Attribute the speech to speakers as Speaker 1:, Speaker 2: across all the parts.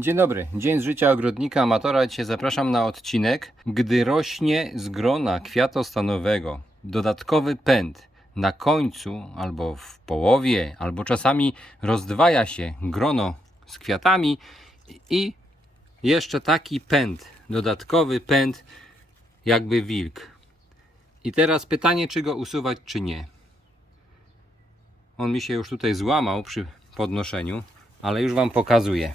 Speaker 1: Dzień dobry, dzień z życia ogrodnika amatora. Dzisiaj zapraszam na odcinek, gdy rośnie z grona kwiatostanowego dodatkowy pęd na końcu, albo w połowie, albo czasami rozdwaja się grono z kwiatami i jeszcze taki pęd, dodatkowy pęd, jakby wilk. I teraz pytanie, czy go usuwać, czy nie. On mi się już tutaj złamał przy podnoszeniu, ale już Wam pokazuję.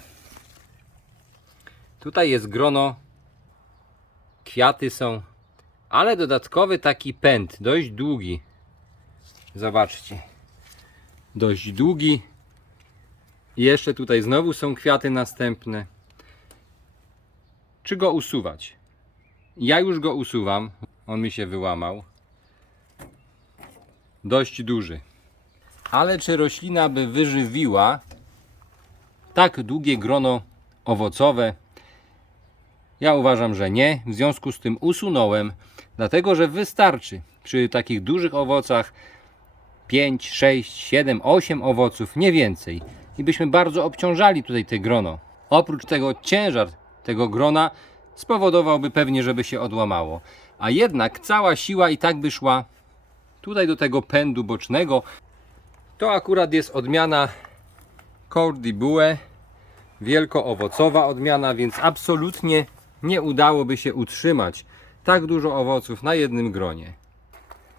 Speaker 1: Tutaj jest grono, kwiaty są, ale dodatkowy taki pęd, dość długi. Zobaczcie. Dość długi. I jeszcze tutaj znowu są kwiaty następne. Czy go usuwać? Ja już go usuwam. On mi się wyłamał. Dość duży. Ale czy roślina by wyżywiła tak długie grono owocowe? Ja uważam, że nie. W związku z tym usunąłem, dlatego że wystarczy przy takich dużych owocach 5, 6, 7, 8 owoców, nie więcej. I byśmy bardzo obciążali tutaj te grono. Oprócz tego ciężar tego grona spowodowałby pewnie, żeby się odłamało. A jednak cała siła i tak by szła tutaj do tego pędu bocznego. To akurat jest odmiana Cordy Bue, wielkoowocowa odmiana, więc absolutnie nie udałoby się utrzymać tak dużo owoców na jednym gronie.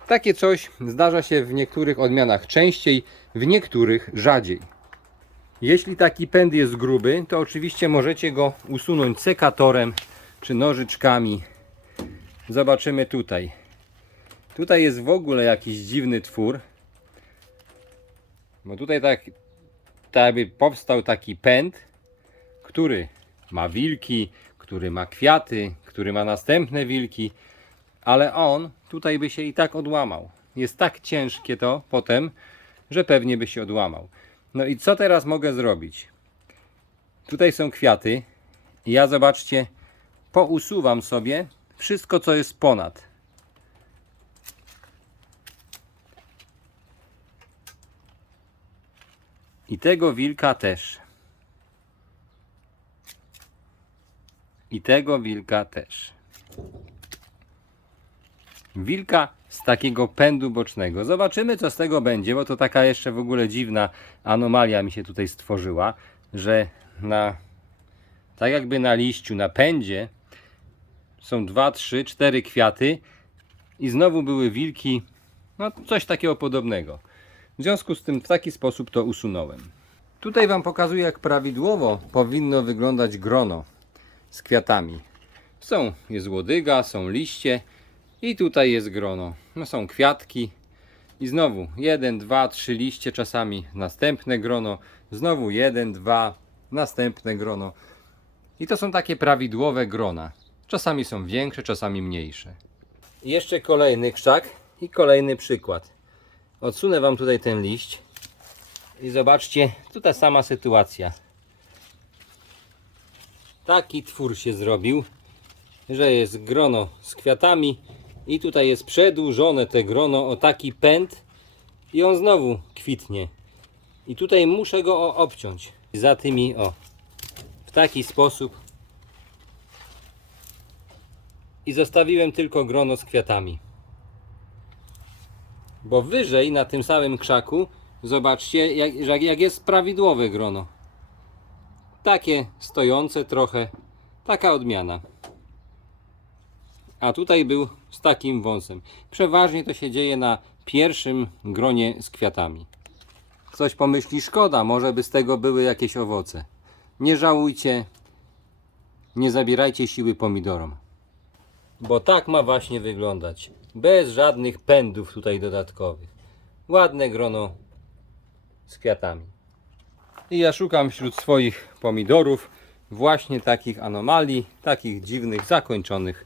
Speaker 1: Takie coś zdarza się w niektórych odmianach częściej, w niektórych rzadziej. Jeśli taki pęd jest gruby, to oczywiście możecie go usunąć sekatorem czy nożyczkami. Zobaczymy tutaj. Tutaj jest w ogóle jakiś dziwny twór. Bo tutaj tak, tak powstał taki pęd, który ma wilki, który ma kwiaty, który ma następne wilki, ale on tutaj by się i tak odłamał. Jest tak ciężkie to potem, że pewnie by się odłamał. No i co teraz mogę zrobić? Tutaj są kwiaty. Ja zobaczcie, pousuwam sobie wszystko, co jest ponad. I tego wilka też. I tego wilka też. Wilka z takiego pędu bocznego. Zobaczymy, co z tego będzie, bo to taka jeszcze w ogóle dziwna anomalia mi się tutaj stworzyła, że na tak jakby na liściu, na pędzie są dwa, trzy, cztery kwiaty i znowu były wilki, no coś takiego podobnego. W związku z tym w taki sposób to usunąłem. Tutaj Wam pokazuję, jak prawidłowo powinno wyglądać grono z kwiatami. Są, jest łodyga, są liście i tutaj jest grono. No są kwiatki i znowu jeden, dwa, trzy liście, czasami następne grono, znowu jeden, dwa, następne grono. I to są takie prawidłowe grona. Czasami są większe, czasami mniejsze. I jeszcze kolejny krzak i kolejny przykład. Odsunę Wam tutaj ten liść i zobaczcie, tu ta sama sytuacja. Taki twór się zrobił, że jest grono z kwiatami i tutaj jest przedłużone te grono o taki pęd i on znowu kwitnie. I tutaj muszę go obciąć. Za tymi o w taki sposób i zostawiłem tylko grono z kwiatami. Bo wyżej na tym samym krzaku zobaczcie jak, jak jest prawidłowe grono. Takie stojące trochę, taka odmiana. A tutaj był z takim wąsem. Przeważnie to się dzieje na pierwszym gronie z kwiatami. Ktoś pomyśli, szkoda, może by z tego były jakieś owoce. Nie żałujcie, nie zabierajcie siły pomidorom. Bo tak ma właśnie wyglądać. Bez żadnych pędów tutaj dodatkowych. Ładne grono z kwiatami. I ja szukam wśród swoich pomidorów właśnie takich anomalii, takich dziwnych, zakończonych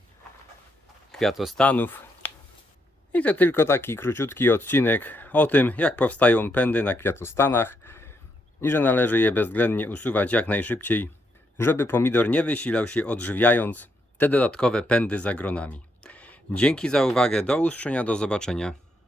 Speaker 1: kwiatostanów. I to tylko taki króciutki odcinek o tym, jak powstają pędy na kwiatostanach i że należy je bezwzględnie usuwać jak najszybciej, żeby pomidor nie wysilał się odżywiając te dodatkowe pędy za gronami. Dzięki za uwagę, do usłyszenia, do zobaczenia.